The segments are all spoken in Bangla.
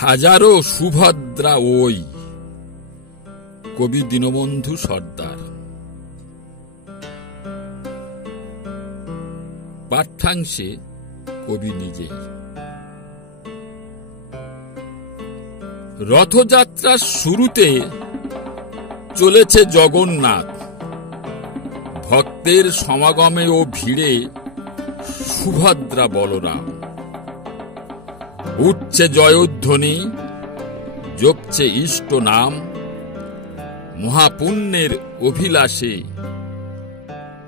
হাজারো সুভদ্রা ওই কবি দীনবন্ধু সর্দার। পাঠ্যাংশে কবি নিজেই। রথযাত্রার শুরুতে চলেছে জগন্নাথ, ভক্তের সমাগমে ও ভিড়ে সুভদ্রা বলরাম। উঠছে জয়ধ্বনি, জপছে ইষ্ট নাম, মহাপুণ্যের অভিলাষে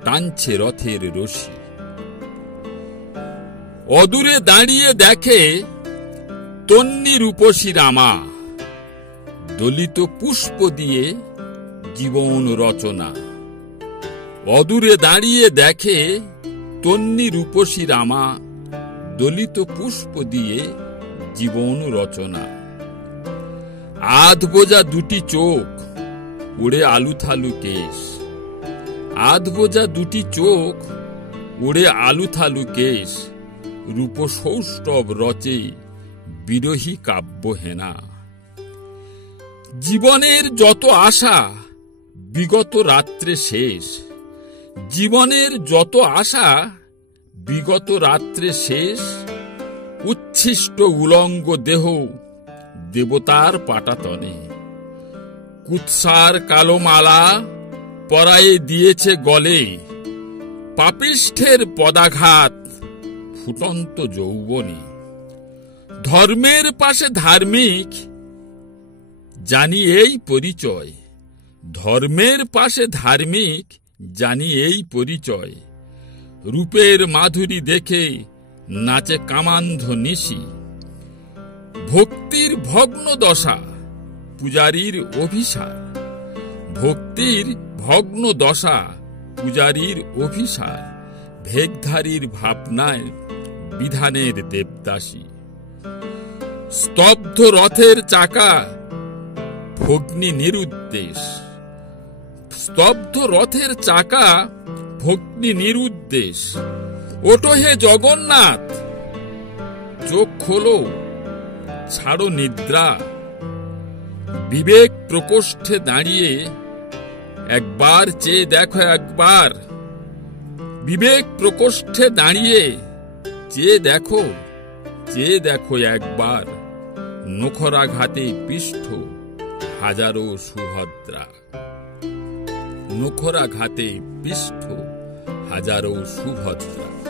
টানছে রথের রশি। অদূরে দাঁড়িয়ে দেখে তন্নি রূপসী রামা, দলিত পুষ্প দিয়ে জীবন রচনা। অদূরে দাঁড়িয়ে দেখে তন্নি রূপসী রামা, দলিত পুষ্প দিয়ে জীবন রচনা। আধ বোঝা দুটি চোখ, উড়ে আলু থালু কেশ। আধ বোঝা দুটি চোখ, উড়ে আলু থালু কেশ। রূপ সৌষ্ঠব রচে বিরহী কাব্য হেনা। জীবনের যত আশা বিগত রাত্রে শেষ। জীবনের যত আশা বিগত রাত্রে শেষ। উচ্ছিষ্ট উলঙ্গ দেহ দেবতার পাটাতনে। কুৎসার কালো মালা পরায়ে দিয়েছে গলে। পাপিষ্ঠের পদাঘাত ফুটন্ত যৌবনে। ধর্মের পাশে ধার্মিক জানি এই পরিচয়। ধর্মের পাশে ধার্মিক জানি এই পরিচয়। রূপের মাধুরী দেখে নাচে কামান্ধ নিশি। ভক্তির ভগ্ন দশা পূজারীর অভিসার। ভক্তির ভগ্ন দশা পূজারীর অভিসার। ভেগধারীর ভাবনায় বিধানের দেবদাসী। স্তব্ধ রথের চাকা ভগ্নী নিরুদ্দেশ। স্তব্ধ রথের চাকা ভগ্নী নিরুদ্দেশ। ওঠো হে জগন্নাথ, চোখ খোলো, ছাড়ো নিদ্রা। বিবেক প্রকোষ্ঠে দাঁড়িয়ে একবার চেয়ে দেখো একবার। বিবেক প্রকোষ্ঠে দাঁড়িয়ে চেয়ে দেখো একবার। নখরাঘাতে পিষ্ঠ হাজারো সুভদ্রা। নখরাঘাতে পিষ্ঠ হাজারো সুভদ্রা।